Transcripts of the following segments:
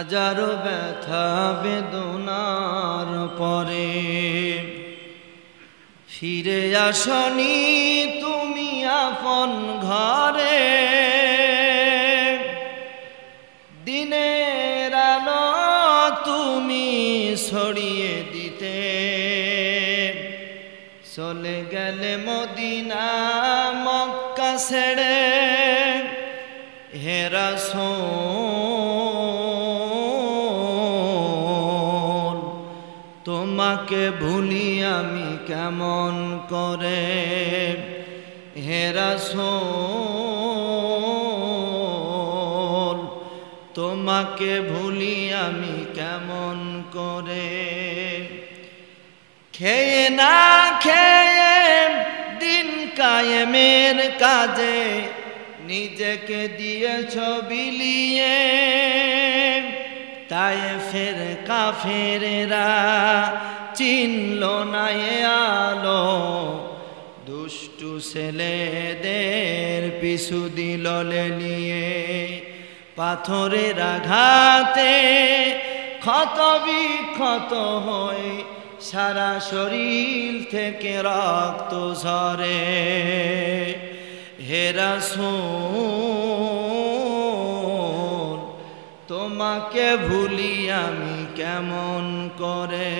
হাজারো ব্যথা বেদনার পরে ফিরে আসনি তুমি আপন ঘরে। দিনের আলো তুমি ছড়িয়ে দিতে চলে গেলে মদিনা মক্কা ছেড়ে। হে রাসূল তোমাকে ভুলি আমি কেমন করে। হে রাসূল তোমাকে ভুলি আমি কেমন করে। খেয়ে না খেয়ে দিন কায়েমের কাজে নিজেকে দিয়েছ বিলিয়ে। তায়েফের কাফেরেরা চিনল না এ আলো, দুষ্টু ছেলেদের পিছু দিল লেলিয়ে। পাথরের আঘাতে ক্ষত বিক্ষত হয়ে সারা শরীর থেকে রক্ত ঝরে। হে রাসূল তোমাকে ভুলি আমি কেমন করে।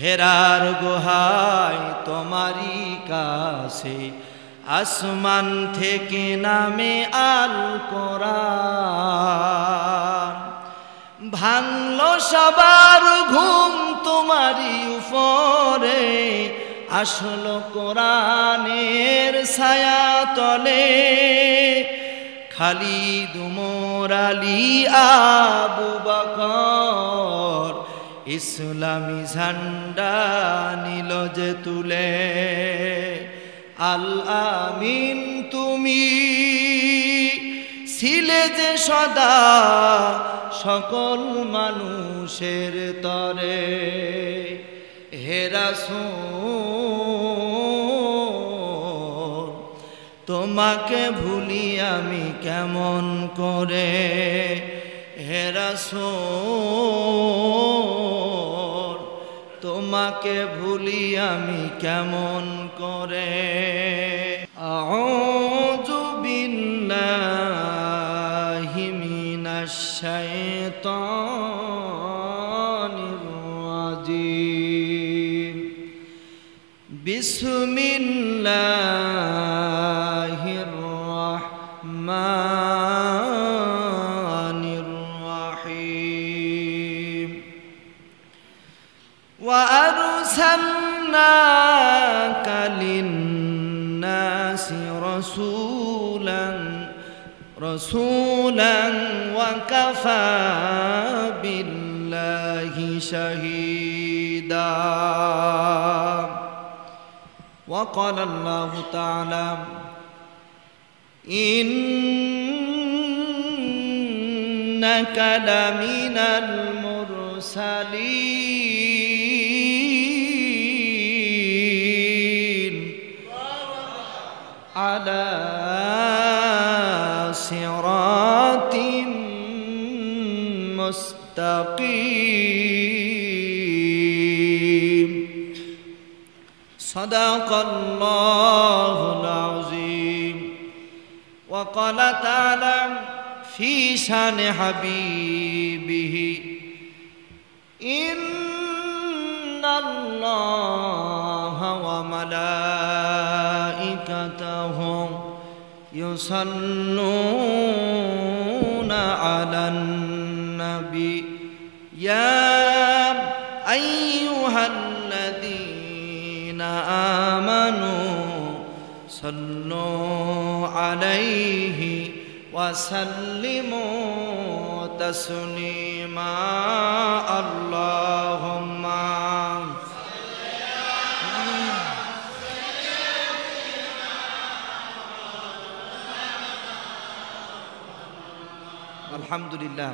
হেরার গুহায় তোমারই কাছে আসমান থেকে নামে আল কোরআন। ভাঙলো সবার ঘুম তোমারই উপরে, আসলো কোরআনের ছায়া তলে। খালিদ উমর আলী আবু বকর ইসলামী ঝান্ডা নিল যে তুলে। আল আমিন তুমি ছিলে যে সদা সকল মানুষের তরে। হে রাসূল তোমাকে ভুলি আমি কেমন করে। হে রাসূল তোমাকে ভুলি আমি কেমন করে। আউযু বিল্লাহি মিনাশ শাইতানির রাজিম। বিসমিল্লাহির রাহমানির রাহিম। ওয়া আরসালনাকা লিন-নাসি রাসূলান ওয়া কাফা বিল্লাহি শাহীদা। وقال الله تعالى إنك لمن المرسلين على صراط مستقيم. صدق الله العظيم. وقال تعالى في شان حبيبه إن الله وملائكته يصلون على النبي يا أيها الذين آمنوا صلوا عليه وسلموا تسليما. اللهم আলহামদুলিল্লাহ।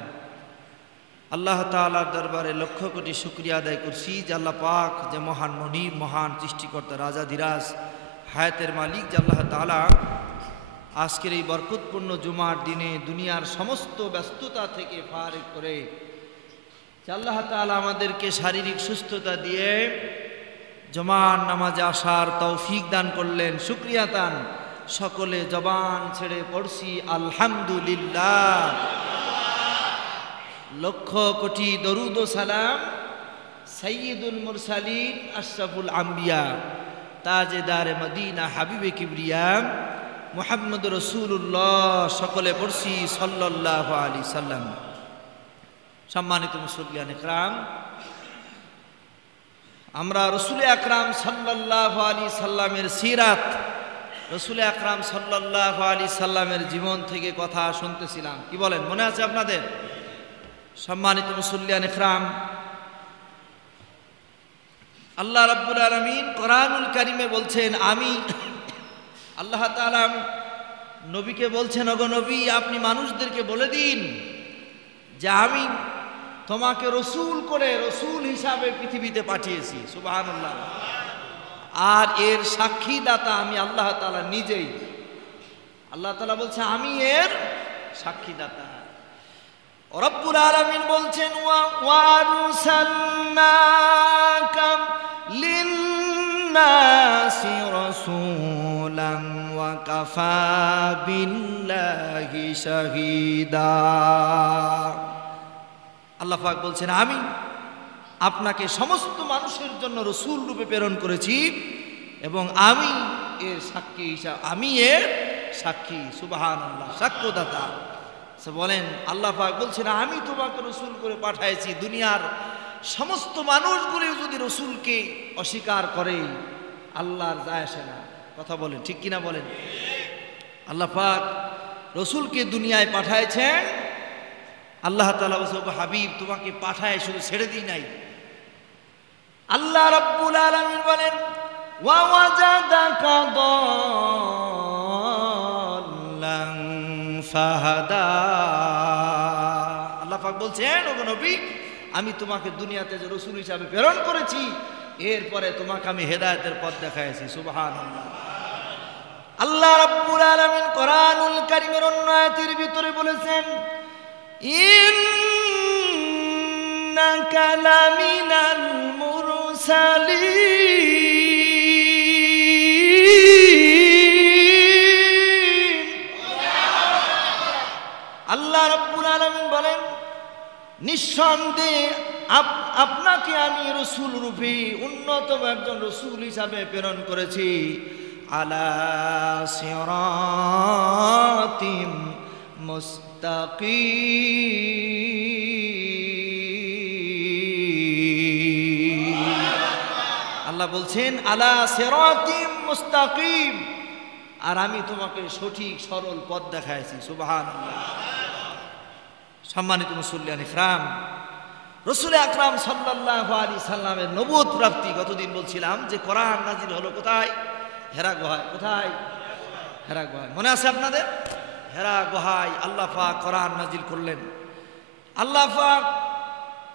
আল্লাহ তাআলার দরবারে লক্ষ কোটি শুকরিয়া আদায় করছি যে আল্লাহ পাক যে মহান মনিব, মহান সৃষ্টিকর্তা, রাজা ধীরাজ, হায়াতের মালিক যে আল্লাহ তাআলা আজকের এই বরকতপূর্ণ জুমার দিনে দুনিয়ার সমস্ত ব্যস্ততা থেকে ফারেক করে আল্লাহ তাআলা আমাদেরকে শারীরিক সুস্থতা দিয়ে জুমার নামাজে আসার তৌফিক দান করলেন। শুকরিয়া তান সকলে জবান ছেড়ে পড়ছি আলহামদুলিল্লাহ। লক্ষ কোটি দরুদ ও সালাম সাইয়্যিদুল মুরসালিন আশরাফুল আম্বিয়া তাজেদারে মদিনা হাবিবে কিবরিয়া মুহাম্মদ রাসূলুল্লাহ সকলে পড়ছি সাল্লাল্লাহু আলাইহি সাল্লাম। সম্মানিত মুসল্লিয়ান ইকরাম, আমরা রাসূল আকরাম সাল্লাল্লাহু আলাইহি সাল্লামের সিরাত, রাসূল আকরাম সাল্লাল্লাহু আলাইহি সাল্লামের জীবন থেকে কথা শুনতেছিলাম। কি বলেন, মনে আছে আপনাদের? সম্মানিত মুসল্লিয়ান ইকরাম, আল্লাহ রাব্বুল আলামিন কোরআনুল কারীমে বলছেন, আমি আল্লাহ তাআলা নবীকে বলছেন, ওগো নবী আপনি মানুষদেরকে বলে দিন যে আমি তোমাকে রসুল করে রসুল হিসাবে পৃথিবীতে পাঠিয়েছি। সুবহানাল্লাহ। আর এর সাক্ষীদাতা আমি আল্লাহ তাআলা নিজেই। আল্লাহ তাআলা বলছে আমি এর সাক্ষীদাতা। রব্বুল আলামিন বলছেন ওয়া আরসালনাকা লিন্নাসি রাসূলান ওয়া কাফা বিল্লাহি শাহীদা। আল্লাহ পাক বলছেন আমি আপনাকে সমস্ত মানুষের জন্য রসূল রূপে প্রেরণ করেছি এবং আমি এর সাক্ষী হিসাবে, আমি এর সাক্ষী। সুবহানাল্লাহ, সাক্ষ্যদাতা। বলেন আল্লাহ পাক বলছেন আমি তোমাকে রসূল করে পাঠাইছি। দুনিয়ার সমস্ত মানুষগুলি যদি রসূলকে অস্বীকার করে আল্লাহর যায় আসে না। কথা বলেন, ঠিক কিনা বলেন? আল্লাহ পাক রসূলকে দুনিয়ায় পাঠাইছেন। আল্লাহ তাআলা বলছে হাবিব তোমাকে পাঠায় শুধু ছেড়ে দিই নাই। আল্লাহ রাব্বুল আলামিন বলেন ওয়া ওয়াজাদাকা দাল্লান ফাহাদা। আল্লাহ পাক বলছেন ওগো নবী আমি তোমাকে দুনিয়াতে যে রাসূল হিসাবে প্রেরণ করেছি এরপরে তোমাকে আমি হেদায়েতের পথ দেখাইছি। সুবহানাল্লাহ। আল্লাহ রাব্বুল আলামিন কোরআনুল কারীমের অন্য আয়াতের ভিতরে বলেছেন ইন্নাকা লামিনাল মুরসালিন। আল্লাহ রাব্বুল আলামিন বলেন নিঃসন্দেহে আপনাকে আমি রসূল রূপে উন্নতম একজন রসূল হিসাবে প্রেরণ করেছি। আলা সিরাতিম মুস্তাকিম। আল্লাহ বলছেন আলা সিরাতিম মুস্তাকিম, আর আমি তোমাকে সঠিক সরল পথ দেখাইছি। সুবহানাল্লাহ। সম্মানিত মুসল্লিয়ান ইকরাম, রাসূল আকরাম সাল্লাল্লাহু আলাইহি সাল্লামের নবুয়ত প্রাপ্তি গতদিন বলছিলাম যে কোরআন নাজিল হলো কোথায়? হেরা গুহায়। কোথায়? হেরা গুহায়। মনে আছে আপনাদের? হেরা গুহায় আল্লাহ পাক কোরআন নাজিল করলেন। আল্লাহ পাক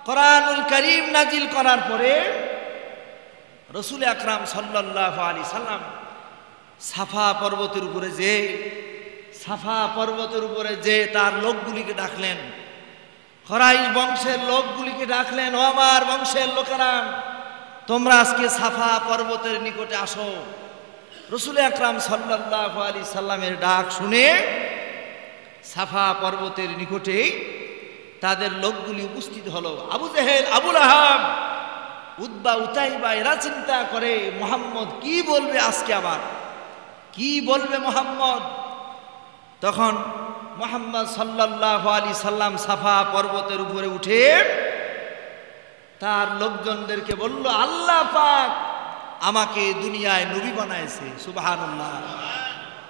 কোরআনুল কারীম নাজিল করার পরে রাসূল আকরাম সাল্লাল্লাহু আলাইহি সাল্লাম সাফা পর্বতের উপরে যে তার লোকগুলিকে ডাকলেন, কুরাইশ বংশের লোকগুলিকে ডাকলেন, ও আমার বংশের লোকেরা তোমরা আজকে সাফা পর্বতের নিকটে আসো। রাসূল আকরাম সাল্লাল্লাহু আলাইহি সাল্লামের ডাক শুনে সাফা পর্বতের নিকটে তাদের লোকগুলি উপস্থিত হলো। আবু জেহেল, আবু লাহাব, উতবা, উতাইবা এরা চিন্তা করে মুহাম্মদ কি বলবে আজকে, আবার কি বলবে মুহাম্মদ। তখন মুহাম্মদ সাল্লাল্লাহু আলাইহি সাল্লাম সাফা পর্বতের উপরে উঠে তার লোকজনদেরকে বলল আল্লাহ পাক আমাকে দুনিয়ায় নবী বানাইছে। সুবহানাল্লাহ।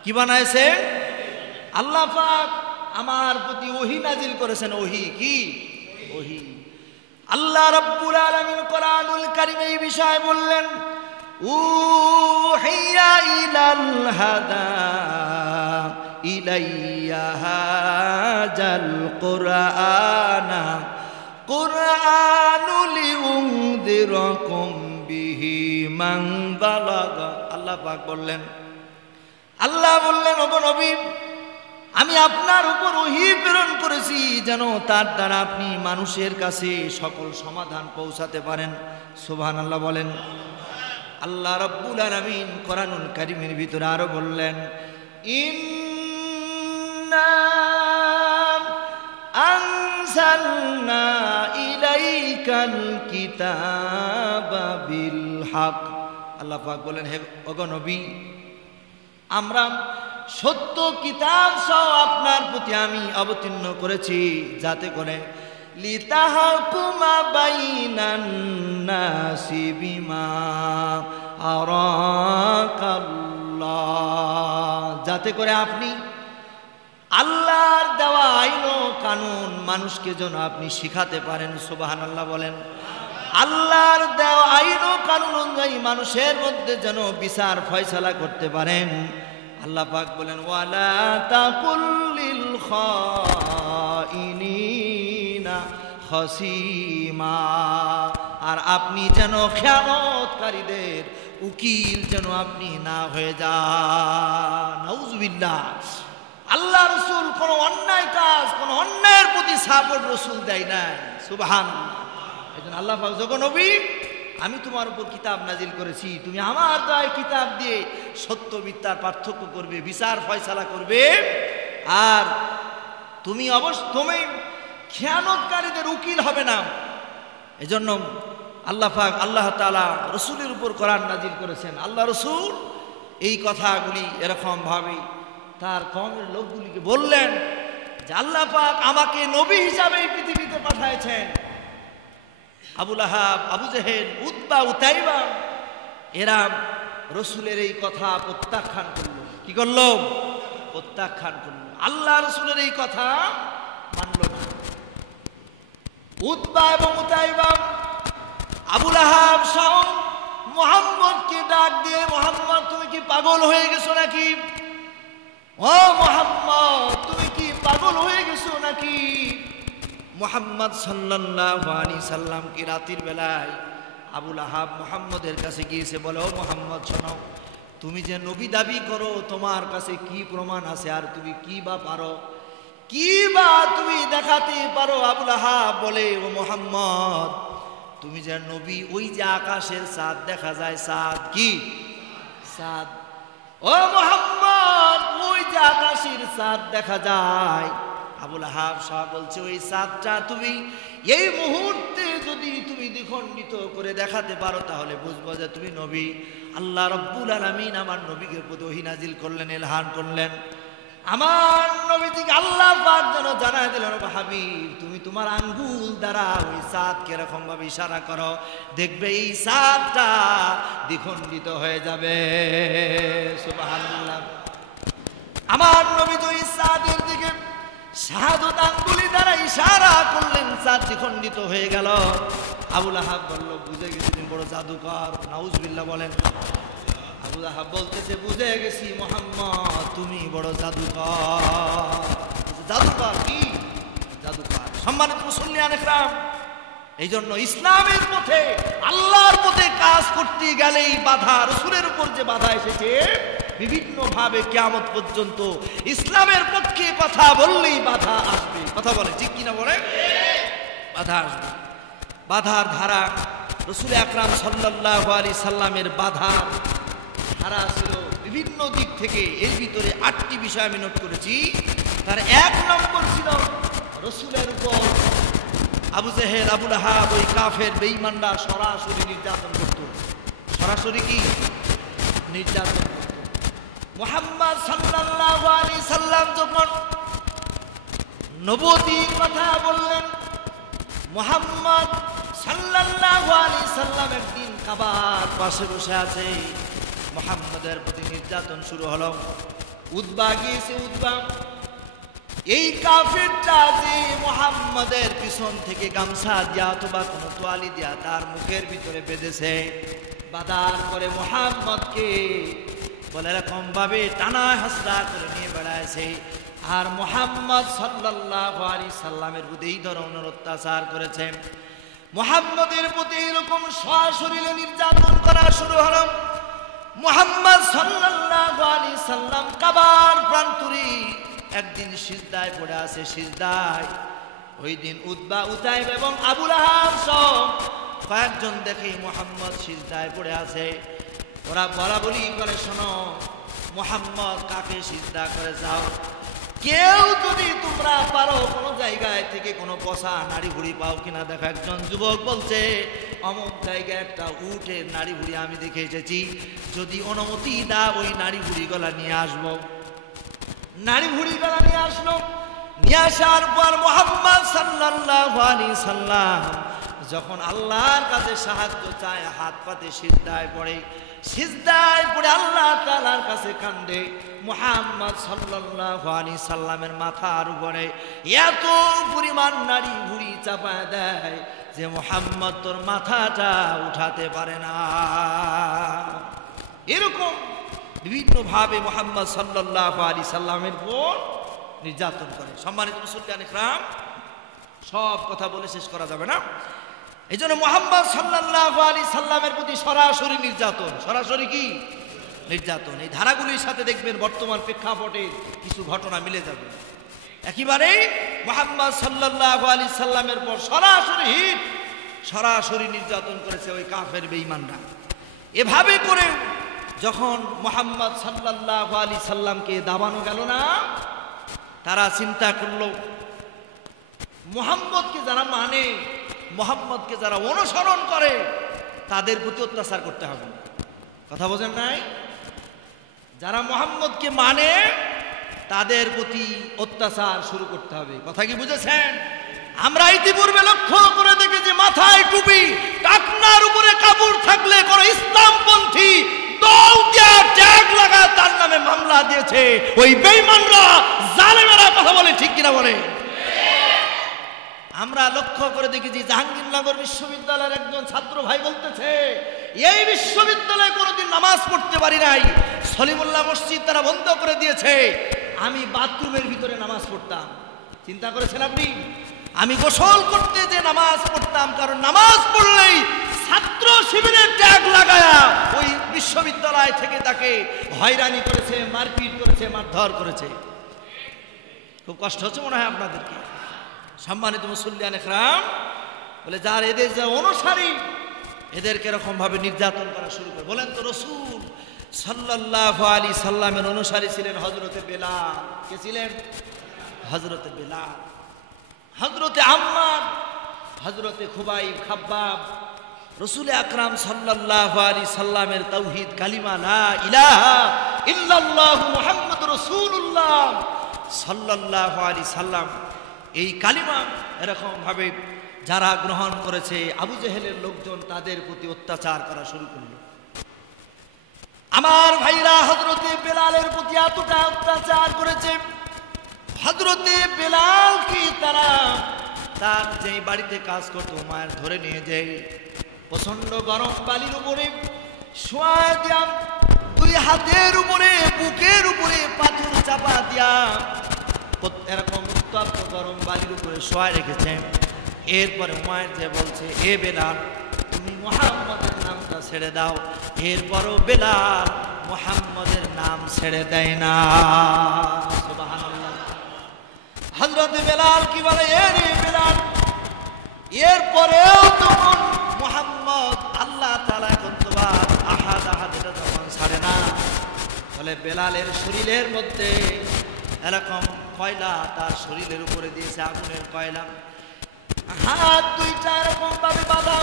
কি বানাইছে? আল্লাহ পাক আমার প্রতি ওহী নাজিল করেছেন। ওহী কি? ওহী। আল্লাহ রাব্বুল আলামিন কোরআনুল কারীমে এই বিষয় বললেন উহিয়া ইলাল হাদা ইলাইয়া হাজাল কুরআনা কুরআনুল ইউনযিরুকুম বিহি মান বালাগা। আল্লাহ পাক বললেন, আল্লাহ বললেন ওগো নবী আমি আপনার উপর ওহী প্রেরণ করেছি যেন তার দ্বারা আপনি মানুষের কাছে সকল সমাধান পৌঁছাতে পারেন। সুবহানাল্লাহ বলেন। আল্লাহ রাব্বুল আলামিন কোরআনুল কারীমের ভিতরে আরো বললেন, ইন্না আনজালনা ইলাইকাল কিতাবা বিল হক। আল্লাহ পাক বলেন, হে ওগো নবী, আমরা সত্য কিতাব সহ আপনার প্রতি আমি অবতীর্ণ করেছি, যাতে করে লিতাহকুমা বাইনান নাসি বিমা আরাকাল্লাহ, যাতে করে আপনি আল্লাহর দেওয়া আইন ও কানুন মানুষকে যেন আপনি শিখাতে পারেন। সুবহানাল্লাহ বলেন। আল্লাহর দেওয়া আইন ও কানুন অনুযায়ী মানুষের মধ্যে যেন বিচার ফয়সালা করতে পারেন। আল্লাহ পাক বলেন, ওয়ালা তাকুল লিল খাইনিনা খসিমা, আর আপনি যেন খেয়ানতকারীদের উকিল যেন আপনি না হয়ে যান। নাউজুবিল্লাহ। আল্লাহ রাসূল কোন অন্যায় কাজ, কোন অন্যায়ের প্রতি সাপোর্ট রাসূল দেয় নাই। সুবহানাল্লাহ। এজন্য আল্লাহ পাক যখন নবী, আমি তোমার উপর কিতাব নাজিল করেছি, তুমি আমার দেওয়া কিতাব দিয়ে সত্য মিথ্যার পার্থক্য করবে, বিচার ফয়সালা করবে, আর তুমি তুমি খেয়ানতকারীদের উকিল হবে না। এজন্য আল্লাহ পাক আল্লাহ তাআলা রাসূলের উপর কোরআন নাজিল করেছেন। আল্লাহ রাসূল এই কথাগুলি এরকম ভাবে তার কওমের লোকগুলিকে বললেন যে আল্লাহ পাক আমাকে নবী হিসাবে এই পৃথিবীতে পাঠিয়েছেন। আবু লাহাব, আবু জেহেল, উতবা, উতাইবা এরা রসুলের এই কথা প্রত্যাখ্যান করলো। কি করলো? প্রত্যাখ্যান করলো। আল্লাহ রসুলের এই কথা মানল না। উতবা এবং উতাইবা আবু লাহাব সহ মুহাম্মদকে ডাক দিয়ে, মুহাম্মদ তুমি কি পাগল হয়ে গেছো নাকি? ও মুহাম্মদ তুমি কি পাগল হয়ে গেছো নাকি? মুহাম্মদ সাল্লাল্লাহু আলাইহি সাল্লাম কি রাতের বেলায় আবু লাহাব মুহাম্মদের কাছে গিয়েছে, বলে, ও মুহাম্মদ শোনো, তুমি যে নবী দাবি করো তোমার কাছে কি প্রমাণ আছে, আর তুমি কি বা পারো, কি বা তুমি দেখাতে পারো? আবু লাহাব বলে, ও মুহাম্মদ তুমি যে নবী, ওই যে আকাশের চাঁদ দেখা যায়, চাঁদ কি চাঁদ, ও মুহাম্মদ ওই যে আকাশের চাঁদ দেখা যায়। আবু লাহাব সাহেব বলছে, ওই চাঁদটা তুমি এই মুহূর্তে যদি তুমি দ্বিখণ্ডিত করে দেখাতে পারো তাহলে বুঝবো যে তুমি নবী। আল্লাহ রাব্বুল আলামিন আমার নবীকে প্রতি ওহী নাজিল করলেন, ইলহাম করলেন। আমার নবীজিকে আল্লাহ পাক যেন জানায় দিলেন, হাবিব তুমি তোমার আঙ্গুল দ্বারা ওই চাঁদকে এরকম ভাবে ইশারা করো, দেখবে এই চাঁদটা দ্বিখণ্ডিত হয়ে যাবে। সুবহানাল্লাহ। আমার নবীজি ওই চাঁদের দিকে শাহাদত আঙ্গুলি দ্বারা ইশারা করলেন, চাঁদ দ্বিখণ্ডিত হয়ে গেল। আবু লাহাব বলল, বুঝে গেছি তুমি বড় জাদুকর। নাউজুবিল্লাহ বলেন। আবু লাহাব বলতেছে, বুঝে গেছি মুহাম্মদ তুমি বড় জাদুকর। জাদুকর কি? জাদুকর। সম্মানিত মুসল্লিয়ান ইকরাম, এই জন্য ইসলামের পথে আল্লাহর পথে কাজ করতে গেলেই বাধা, রাসূলের উপর যে বাধা এসেছে বিভিন্ন ভাবে কিয়ামত পর্যন্ত ইসলামের পক্ষে কথা বললেই বাধা আসবে। কথা বলে ঠিক কিনা বলে? বাধা আসবে। বাধার ধারা রাসূল আকরাম সাল্লাল্লাহু আলাইহি সাল্লামের বাধা ধারা ছিল বিভিন্ন দিক থেকে। এর ভিতরে 8টি বিষয় আমি নোট করেছি। তার 1 নম্বর ছিল রাসূলের উপর আবু জেহেল, আবু লাহাব, ওই কাফের বেঈমানরা সরাসরি নির্যাতন করত। সরাসরি কি নির্যাতন করত। মুহাম্মদ সাল্লাল্লাহু আলাইহি সাল্লাম যখন নবুয়তির কথা বললেন, মুহাম্মদ সাল্লাল্লাহু আলাইহি সাল্লাম একদিন কাবার পাশে বসে আছে, মুহাম্মদের প্রতি নির্যাতন শুরু হলো। উতবা গিয়েছে, উতবা এই কাফেরটা যে মুহাম্মদের পিছন থেকে গামছা দিয়া অথবা কোনো তোয়ালি দিয়া তার মুখের ভিতরে বেঁধেছে, বাঁধার পরে মুহাম্মদকে বলে এরকম ভাবে টানা হাসরা করে নিয়ে বেড়াইছে। আর মুহাম্মদ সাল্লাল্লাহু আলাইহি সাল্লামের প্রতি এই ধরনের অত্যাচার করেছে। মুহাম্মদের প্রতি এরকম সশরীরে নির্যাতন করা শুরু হলো। মুহাম্মদ সাল্লাল্লাহু আলাইহি সাল্লাম কাবার প্রান্তরে একদিন সিজদায় পড়ে আছে, সিজদায়। ওই দিন উতবা, উতাইব এবং আবু লাহাব সহ কয়েকজন দেখে মুহাম্মদ সিজদায় পড়ে আছে। ওরা বলাবলি করে, শোনো মুহাম্মদ কাকে সিজদা করে যাও, কেউ যদি তোমরা পারো কোনো জায়গায় থেকে কোনো পচা নাড়ি ভুড়ি পাও কিনা দেখো। একজন যুবক বলছে, অমুক জায়গায় একটা উটের নাড়ি ভুড়ি আমি দেখে এসেছি, যদি অনুমতি দাও ওই নাড়ি ভুড়ি গলা নিয়ে আসবো। নাড়ি ভুড়ি গলা নিয়ে আসলো। নিয়ে আসার পর মুহাম্মদ সাল্লাল্লাহু আলাইহি সাল্লাম যখন আল্লাহর কাছে সাহায্য চায়, হাত পাতে সিজদায় পড়ে, সিজদায় পড়ে আল্লাহ তাআলার কাছে কান্দে। মুহাম্মদ সাল্লাল্লাহু আলাইহি সাল্লামের মাথার উপরে এত পরিমাণ নাড়ি ভুড়ি চাপায় দেয় যে মুহাম্মদ তোর মাথাটা উঠাতে পারে না। এরকম বিভিন্ন ভাবে মুহাম্মদ সাল্লাল্লাহু আলাইহি সাল্লামের উপর নির্যাতন করে। সম্মানিত মুসলিয়ান ইকরাম, সব কথা বলে শেষ করা যাবে না। এই জন্য মুহাম্মদ সাল্লাল্লাহু আলাইহি সাল্লামের প্রতি সরাসরি নির্যাতন, সরাসরি কি নির্যাতন। এই ধারাগুলির সাথে দেখবেন বর্তমান প্রেক্ষাপটে কিছু ঘটনা মিলে যাবে। একেবারেই মুহাম্মদ সাল্লাল্লাহু আলাইহি সাল্লামের পর সরাসরি নির্যাতন করেছে ওই কাফের বেঈমানরা। এভাবে করে যখন মুহাম্মদ সাল্লাল্লাহু আলাইহি সাল্লামকে দাবানো গেল না, তারা চিন্তা করলো মুহাম্মদকে যারা মানে, মুহাম্মদকে যারা অনুসরণ করে তাদের প্রতি অত্যাচার করতে হবে। কথা বোঝেন নাই? যারা মুহাম্মদকে মানে তাদের প্রতি অত্যাচার শুরু করতে হবে। কথা কি বুঝেছেন? আমরা ইতিপূর্বে লক্ষ্য করে দেখেছি, মাথায় টুপি, টাকনার উপরে কাপড় থাকলে কোন ইসলামপন্থী দল দিয়া ট্যাগ লাগা তার নামে মামলা দিয়েছে ওই বেঈমানরা, জালেমেরা। কথা বলে ঠিক কিনা বলে? আমরা লক্ষ্য করে দেখেছি জাহাঙ্গীরনগর বিশ্ববিদ্যালয়ের একজন ছাত্র ভাই বলতেছে, এই বিশ্ববিদ্যালয়ে কোনোদিন নামাজ পড়তে পারি নাই, সলিমুল্লাহ মসজিদ তারা বন্ধ করে দিয়েছে, আমি বাথরুমের ভিতরে নামাজ পড়তাম। চিন্তা করেছেন আপনি? আমি গোসল করতে যে নামাজ পড়তাম, কারণ নামাজ পড়লেই ছাত্র শিবিরের ট্যাগ লাগায়া ওই বিশ্ববিদ্যালয় থেকে তাকে হয়রানি করেছে, মারপিট করেছে, মারধর করেছে। খুব কষ্ট হচ্ছে মনে হয় আপনাদেরকে। সম্মানিত মুসল্লিয়ান ইকরাম, বলে যার এদের যে অনুসারী, এদেরকে এরকম ভাবে নির্যাতন করা শুরু করে। বলেন তো, রাসূল সাল্লাল্লাহু আলাইহি সাল্লামের অনুসারী ছিলেন হযরতে বেলাল। কে ছিলেন? হযরতে বেলাল, হযরতে আম্মার, হযরতে খুবাইব, খাব্বাব। রাসূল আকরাম সাল্লাল্লাহু আলাইহি সাল্লামের তাওহীদ কালিমা লা ইলাহা ইল্লাল্লাহু মুহাম্মাদুর রাসূলুল্লাহ সাল্লাল্লাহু আলাইহি সাল্লাম, এই কালিমা এরকম ভাবে যারা গ্রহণ করেছে, আবু জেহেলের লোকজন তাদের প্রতি অত্যাচার করা শুরু করলো। আমার ভাইরা, হযরতে বেলালের প্রতি এতটা অত্যাচার করেছে, হযরতে বেলাল কি তারা তার যে বাড়িতে কাজ করতো মায়ের ধরে নিয়ে যায়, প্রচন্ড গরম বালির উপরে শোয়া দিয়া, দুই হাতের উপরে বুকের উপরে পাথর চাপা দিয়া এরকম উত্তপ্ত গরম বালির উপরে শোয়া রেখেছে। এরপরে মায়ের যে বলছে, এ বেলাল তুমি মুহাম্মদের নামটা ছেড়ে দাও। এরপরও বেলাল মুহাম্মদের নাম ছেড়ে দেয় না। সুবহানাল্লাহ। হযরত বেলাল কি বলে, এ রে বেলাল, এরপরেও তখন মুহাম্মদ আল্লাহ তাআলা এখন তোমার আহাদ আহাদ এটা যখন ছাড়ে না, বলে বেলালের শরীরের মধ্যে এরকম কয়লা তার শরীরের উপরে দিয়েছে, আগুনের কয়লা, হাত দুইটা এরকম ভাবে বাঁধা,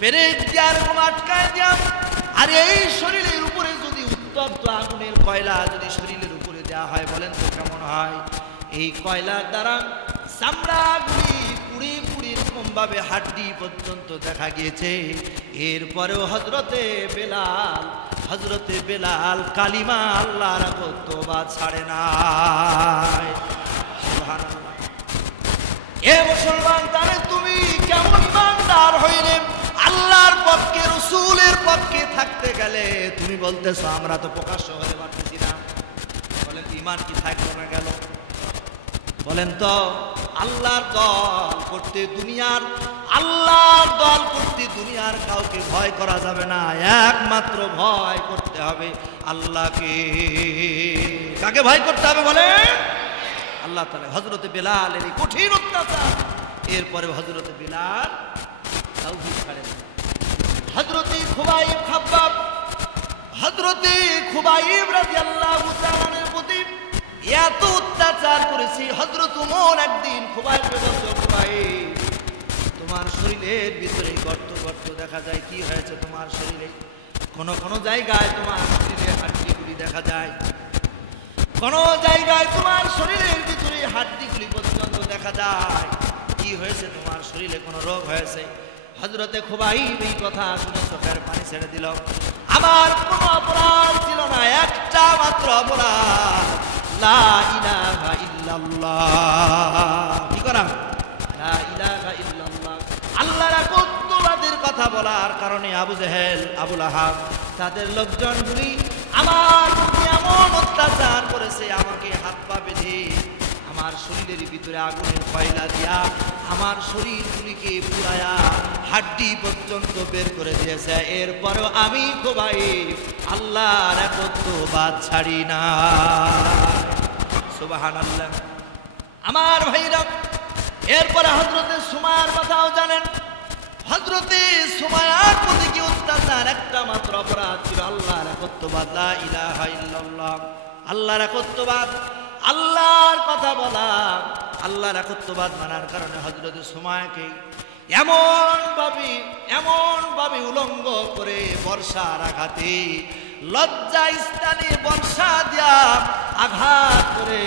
পেরেক দিয়ে এরকম আটকায় দিয়া। আর এই শরীরের উপরে যদি উত্তপ্ত আগুনের কয়লা যদি শরীরের উপরে দেওয়া হয়, বলেন তো কেমন হয়? এই কয়লার দ্বারা চামড়াগুলি পুড়ে পুড়ে এরকম ভাবে হাড্ডি পর্যন্ত দেখা গিয়েছে। এরপরেও হযরতে বেলাল কালিমা আল্লাহর তওবা ছাড়ে নাই। সুবহানাল্লাহ। এ মুসলমান, তাহলে তুমি কেমন ইমানদার হইলে আল্লাহর পক্ষে, রাসূলের পক্ষে থাকতে গেলে তুমি বলতেছো আমরা তো প্রকাশ্য হতে পারতেছি না। বলেন ঈমান কি থাকলো না গেল? বলেন তো, আল্লাহর দল করতে দুনিয়ার কাউকে ভয় করা যাবে না, একমাত্র ভয় করতে হবে আল্লাহকে। কাকে ভয় করতে হবে বলে? আল্লাহ তাআলা হযরতে বেলালের এই কঠিন অত্যাচার, এরপরে হযরতে বেলাল তাওহীদ ছাড়েন। হযরতে খুবাইব খাব্বাব, হযরতে খুবাইব রাদিয়াল্লাহু তাআলার প্রতি এত অত্যাচার করেছে, হযরত ওমর একদিন খুবাইবকে বলল, খুবাইব তোমার শরীরের ভিতরে গর্ত গর্ত দেখা যায়, কি হয়েছে তোমার শরীরে? কোন কোন জায়গায় তোমার শরীরে হাড্ডিগুলি দেখা যায়, কোন জায়গায় তোমার শরীরের ভিতরে হাড্ডিগুলি পর্যন্ত দেখা যায়, কি হয়েছে তোমার শরীরে? কোন রোগ হয়েছে? হযরতে খুবাইব এই কথা শুনে চোখের পানি ছেড়ে দিল। আমার কোনো অপরাধ ছিল না, একটা মাত্র অপরাধ, লা ইলাহা ইল্লাল্লাহ। কি করা? লা ইলাহা ইল্লাল্লাহ। আল্লাহর একত্ববাদের কথা বলার কারণে আবু জেহেল, আবু লাহাব তাদের লোকজনগুলি আমার প্রতি এমন অত্যাচার করেছে, আমাকে হাত পা বেঁধে আমার শরীরের ভিতরে আগুনের কয়লা দিয়া আমার শরীরগুলিকে পুরায়া হাড্ডি পর্যন্ত বের করে দিয়েছে। এরপরও আমি খুবাইব আল্লাহর একত্ববাদ ছাড়ি না। সুবহানাল্লাহ। আমার ভাইরা, এরপরে হযরতে সুমায়ার কথাও জানেন। হযরতে সুমায়ার প্রতি কি অত্যাচার, একটা মাত্র অপরাধ ছিল আল্লাহর একত্ববাদ, লা ইলাহা ইল্লাল্লাহ। আল্লাহর একত্ববাদ, আল্লাহর কথা বলা, আল্লাহর একত্ববাদ মানার কারণে হযরতে সুমায়াকে এমন ভাবে উলঙ্গ করে বর্ষার আঘাতে, লজ্জা স্থানে বর্ষা দিয়া আঘাত করে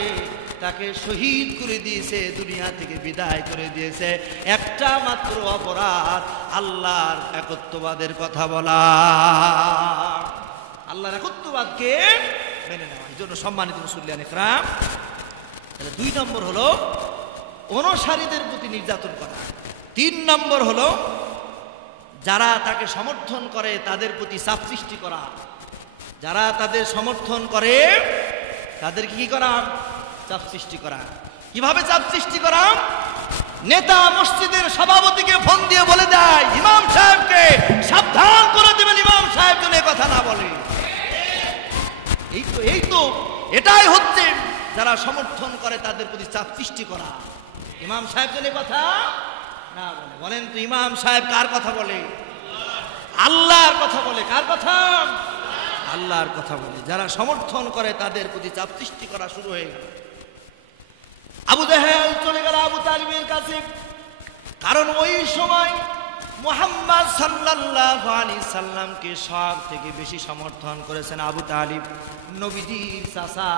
তাকে শহীদ করে দিয়েছে, দুনিয়া থেকে বিদায় করে দিয়েছে। একটা মাত্র অপরাধ, আল্লাহর একত্ববাদের কথা বলা, আল্লাহর একত্ববাদকে মেনে নেওয়া। এই জন্য সম্মানিত মুসল্লিয়ান ইকরাম, তাহলে 2 নম্বর হলো অনুসারীদের প্রতি নির্যাতন করা। 3 নম্বর হলো যারা তাকে সমর্থন করে তাদের প্রতি চাপ সৃষ্টি করা। যারা তাদের সমর্থন করে তাদের কি করা? চাপ সৃষ্টি করা। কিভাবে চাপ সৃষ্টি করা? নেতা মসজিদের সভাপতিকে ফোন দিয়ে বলে দেয়, ইমাম সাহেবকে সাবধান করে দেবেন, ইমাম সাহেব যেন কথা না বলে। এটাই হচ্ছে যারা সমর্থন করে তাদের প্রতি চাপ সৃষ্টি করা। ইমাম সাহেব যেন কথা না বলে। বলেন তো ইমাম সাহেব কার কথা বলে? আল্লাহর কথা বলে। কার কথা? আল্লাহর কথা বলে। যারা সমর্থন করে তাদের প্রতি চাপ সৃষ্টি করা শুরু হয়ে গেল। আবু জেহেল চলে গেল আবু তালিবের কাছে, কারণ ওই সময় মুহাম্মদ সাল্লাল্লাহু আলাইহি সাল্লামকে সব থেকে বেশি সমর্থন করেছেন আবু তালিব, নবীজির চাচা।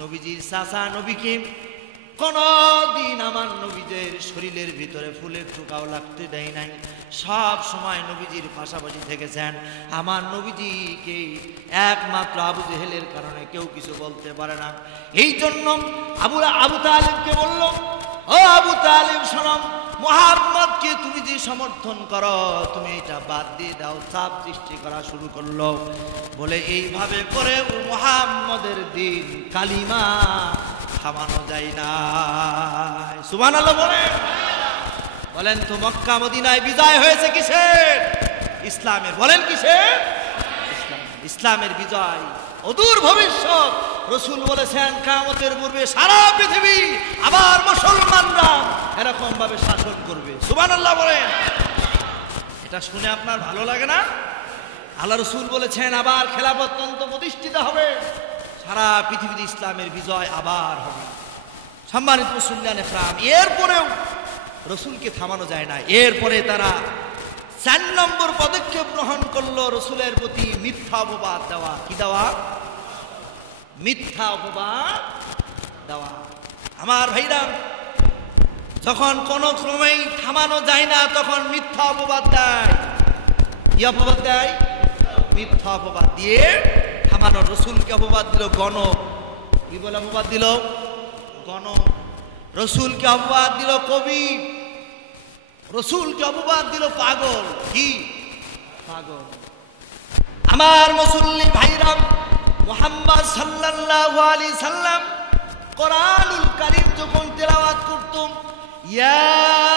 নবীজির চাচা নবীকে কোনদিন আমার নবীদের শরীরের ভিতরে ফুলের টুকাও লাগতে দেয় নাই। সব সময় নবীজির পাশাপাশি থেকেছেন। আমার নবীজিকে একমাত্র আবু জেহেলের কারণে কেউ কিছু বলতে পারে না। এই জন্য আবু তালিবকে বলল, ও আবু তালিব শোনো, মুহাম্মদকে তুমি যে সমর্থন করো তুমি এটা বাদ দিয়ে দাও। চাপ সৃষ্টি করা শুরু করলো। বলে এইভাবে করে মুহাম্মদের দিন কালিমা থামানো যায় না। সুবহানাল্লাহ বলেন। বলেন তো মক্কা মদিনায় বিজয় হয়েছে কিসের? ইসলামের। বলেন কিসের? ইসলামের বিজয়। অদূর ভবিষ্যৎ রাসূল বলেছেন কিয়ামতের পূর্বে সারা পৃথিবী আবার মুসলমানরা এরকম ভাবে শাসন করবে। সুবহানাল্লাহ বলেন। এটা শুনে আপনার ভালো লাগে না? আল্লাহ রাসূল বলেছেন আবার খেলাফত তন্ত্র প্রতিষ্ঠিত হবে, সারা পৃথিবীতে ইসলামের বিজয় আবার হবে। সম্মানিত মুসলিয়ান ইকরাম, এরপরেও রসুলকে থামানো যায় না। এরপরে তারা 4 নম্বর পদক্ষেপ গ্রহণ করলো, রসুলের প্রতি মিথ্যা অপবাদ দেওয়া। কি দেওয়া? মিথ্যা অপবাদ দেওয়া। আমার ভাইরা, যখন কোন ক্রমেই থামানো যায় না তখন মিথ্যা অপবাদ দেয়। কি অপবাদ দেয়? মিথ্যা অপবাদ দিয়ে থামানো। রসুলকে অপবাদ দিল গণক। কি বলে অপবাদ দিল? গণক। রসুলকে অপবাদ দিল কবি। রসুলকে অপবাদ দিল পাগল। কি? পাগল। আমার মুসল্লি ভাইরা, মুহাম্মদ সাল্লাল্লাহু আলাইহি সাল্লাম কোরআনুল কারীম যখন তেলাওয়াত করত, ইয়া